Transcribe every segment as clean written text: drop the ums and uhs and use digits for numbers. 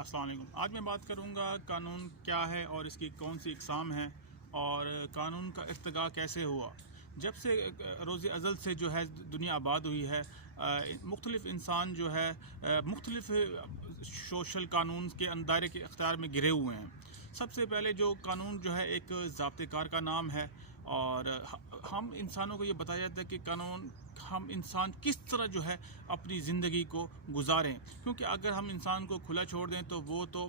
अस्सलाम वालेकुम। आज मैं बात करूंगा कानून क्या है और इसकी कौन सी इकसाम है और कानून का इर्तिगा कैसे हुआ। जब से रोज़ अज़ल से जो है दुनिया आबाद हुई है, मुख्तलिफ़ इंसान जो है मुख्तलिफ़ सोशल कानून के दायरे के अख्तियार में घिरे हुए हैं। सबसे पहले जो कानून जो है एक ज़ाब्ते-कार का नाम है और हम इंसानों को ये बताया जाता है कि कानून हम इंसान किस तरह जो है अपनी ज़िंदगी को गुजारें, क्योंकि अगर हम इंसान को खुला छोड़ दें तो वो तो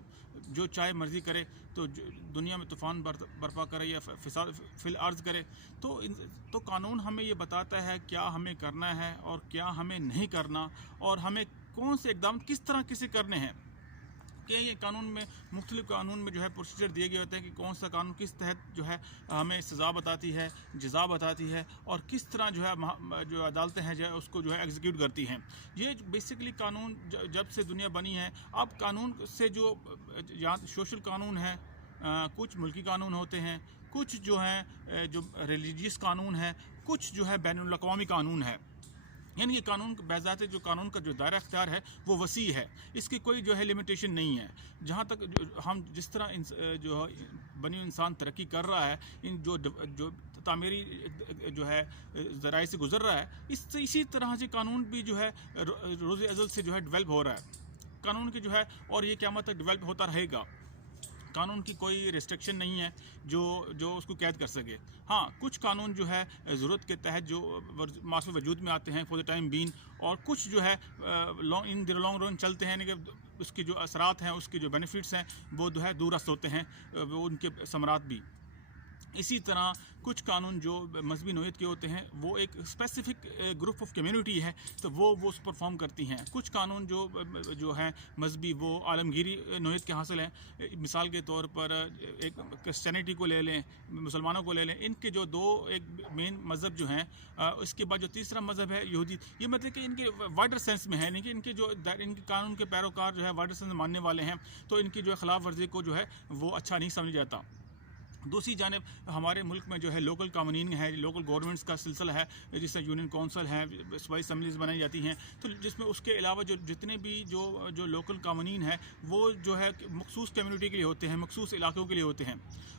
जो चाहे मर्ज़ी करे, तो दुनिया में तूफ़ान बर्पा करे या फिसाद फिल अर्ज़ करे। तो कानून हमें ये बताता है क्या हमें करना है और क्या हमें नहीं करना, और हमें कौन से इक़दाम किस तरह किसे करने हैं। कि ये कानून में मुख्तलिफ़ कानून में जो है प्रोसीजर दिए गए होते हैं कि कौन सा कानून किस तहत जो है हमें सज़ा बताती है, जज़ा बताती है, और किस तरह जो है जो अदालतें हैं जो है उसको जो है एग्जीक्यूट करती हैं। ये बेसिकली कानून जब से दुनिया बनी है, अब कानून से जो यहाँ सोशल कानून है, कुछ मुल्की कानून होते हैं, कुछ जो हैं जो रिलीजियस कानून है, कुछ जो है बैनुल अक़वामी कानून है। यानी ये कानून बेज़ाते जो कानून का जो दायरा अख्तियार है वो वसी है, इसकी कोई जो है लिमिटेशन नहीं है। जहाँ तक हम जिस तरह जो बनी इंसान तरक्की कर रहा है, इन जो तामीरी जो है ज़राए से गुज़र रहा है, इसी तरह से कानून भी जो है रोज़ अज़ल से जो है डेवलप हो रहा है कानून की जो है, और ये क़यामत तक डेवलप होता रहेगा। कानून की कोई रिस्ट्रिक्शन नहीं है जो उसको कैद कर सके। हाँ, कुछ कानून जो है ज़रूरत के तहत जो मासूम वजूद में आते हैं फॉर द टाइम बीन, और कुछ जो है इन द लॉन्ग रन चलते हैं, यानी कि उसके जो असरात हैं, उसके जो बेनिफिट्स हैं वो जो है दूरस्त होते हैं, वो उनके समरात भी। इसी तरह कुछ कानून जो मजहबी नोयत के होते हैं वो एक स्पेसिफ़िक ग्रुप ऑफ कम्युनिटी है, तो वो उस परफॉर्म करती हैं। कुछ कानून जो हैं मजहबी वो आलमगीरी नोयत के हासिल हैं। मिसाल के तौर पर एक क्रिश्चियनिटी को ले लें, मुसलमानों को ले लें, इनके जो दो एक मेन मज़हब जो हैं, इसके बाद जो तीसरा मज़हब है यहूदी, ये मतलब कि इनके वाइडर सेंस में है, यानी कि इनके कानून के पैरोकार जो है वाइडर सेंस में मानने वाले हैं, तो इनकी जो है ख़िलाफ़ वर्जी को जो है वो अच्छा नहीं समझा जाता। दूसरी जानिब हमारे मुल्क में जो है लोकल कानून है, लोकल गवर्नमेंट्स का सिलसिला है, जिससे यूनियन काउंसिल है, सूबाई असम्बलीज़ बनाई जाती हैं, तो जिसमें उसके अलावा जितने भी जो लोकल कानून है वो जो है मखसूस कम्युनिटी के लिए होते हैं, मखसूस इलाक़ों के लिए होते हैं,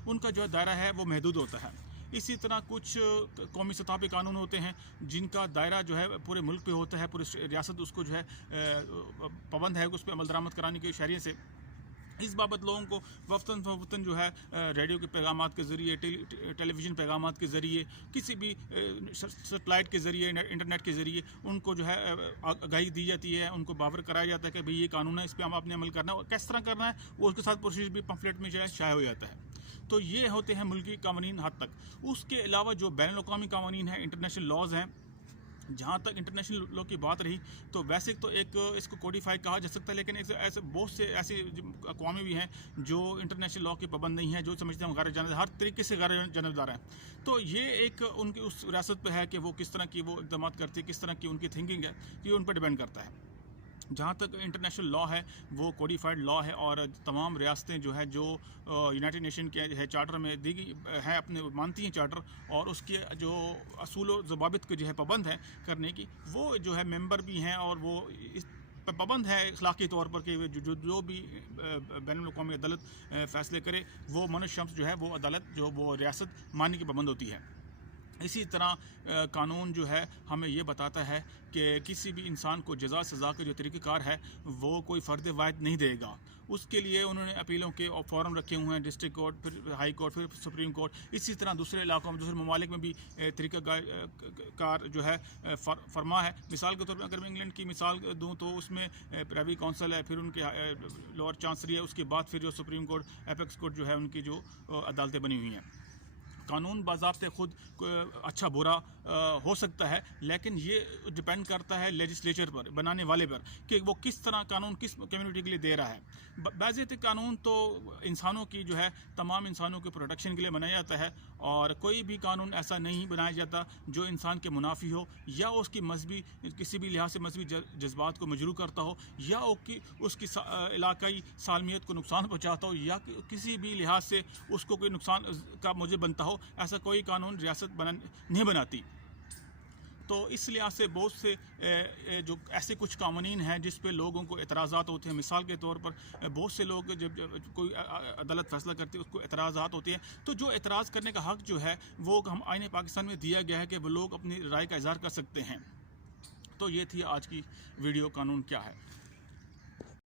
उनका जो दायरा है वो महदूद होता है। इसी तरह कुछ कौमी सतह पे कानून होते हैं जिनका दायरा जो है पूरे मुल्क पे होता है, पूरी रियासत उसको जो है पाबंद है उस पर अमल दरामद कराने के शरिये से। इस बाबत लोगों को वक्तन फ़वक्तन जो है रेडियो के पैगामात के ज़रिए, टेलीविज़न पैगामात के ज़रिए, किसी भी सेटेलाइट के ज़रिए, इंटरनेट के ज़रिए उनको जो है आगाही दी जाती है, उनको बावर कराया जाता है कि भाई ये कानून है, इस पर हम आपने अमल करना है, और किस तरह करना है वो उसके साथ प्रोसीजर भी पम्फलेट में जो है शाया हो जाता है। तो ये होते हैं मुल्की कानून हद तक। उसके अलावा जो बैनुल अक़वामी कानून हैं, इंटरनेशनल लॉज़ हैं, जहाँ तक इंटरनेशनल लॉ की बात रही तो वैसे तो एक इसको कोडिफाई कहा जा सकता है, लेकिन ऐसे बहुत से ऐसे अक़वाम भी हैं जो इंटरनेशनल लॉ के पाबंद नहीं है, जो समझते हैं गैर जानबदार, हर तरीके से गैर जानबदार हैं। तो ये एक उनकी उस रियासत पे है कि वो किस तरह की वो इक़दाम करती है, किस तरह की उनकी थिंकिंग है, ये उन पर डिपेंड करता है। जहाँ तक इंटरनेशनल लॉ है वो कोडिफाइड लॉ है, और तमाम रियासतें जो है जो यूनाइटेड नेशन के है चार्टर में दी गई है, अपने मानती हैं चार्टर, और उसके जो असूल व ज़वाबित के जो है पाबंद हैं करने की, वो जो है मेंबर भी हैं, और वो इस पाबंद है अखलाकी तौर पर कि जो भी बैनुल अक़वामी अदालत फ़ैसले करे वो मनुष्य शम्स जो है वो अदालत जो वो रियासत मानने की पाबंद होती है। इसी तरह कानून जो है हमें ये बताता है कि किसी भी इंसान को जज़ा सज़ा के जो तरीक़ेकार है वो कोई फ़र्द वाहिद नहीं देगा। उसके लिए उन्होंने अपीलों के फ़ोरम रखे हुए हैं, डिस्ट्रिक्ट कोर्ट, फिर हाई कोर्ट, फिर सुप्रीम कोर्ट। इसी तरह दूसरे इलाक़ों में, दूसरे ममालिक में भी तरीक़ाकार जो है फरमा है। मिसाल के तौर पर अगर मैं इंग्लैंड की मिसाल दूँ तो उसमें प्राइवी काउंसिल है, फिर उनके लॉर्ड चांसलरी है, उसके बाद फिर जो सुप्रीम कोर्ट, एपेक्स कोर्ट जो है उनकी जो अदालतें बनी हुई हैं। कानून बाज़ाब्ते ख़ुद अच्छा बुरा हो सकता है, लेकिन ये डिपेंड करता है लेजिस्लेचर पर, बनाने वाले पर, कि वो किस तरह कानून किस कम्युनिटी के लिए दे रहा है। बाज़ाब्ते कानून तो इंसानों की जो है तमाम इंसानों के प्रोटेक्शन के लिए बनाया जाता है, और कोई भी कानून ऐसा नहीं बनाया जाता जो इंसान के मुनाफी हो, या उसकी मजहबी किसी भी लिहाज से मजहबी जज्बात को मजरूह करता हो, या उसकी इलाकाई सालमियत को नुकसान पहुँचाता हो, या किसी भी लिहाज से उसको कोई नुकसान का मुझे बनता हो। ऐसा कोई कानून रियासत नहीं बनाती। تو اس لحاظ سے بہت سے جو ایسے کچھ قوانین ہیں جس پہ لوگوں کو اعتراضات ہوتے ہیں. مثال کے طور پر بہت سے لوگ جب کوئی عدالت فیصلہ کرتی ہے اس کو اعتراضات ہوتے ہیں. تو جو اعتراض کرنے کا حق جو ہے وہ ہم آئین پاکستان میں دیا گیا ہے کہ وہ لوگ اپنی رائے کا اظہار کر سکتے ہیں. تو یہ تھی آج کی ویڈیو قانون کیا ہے.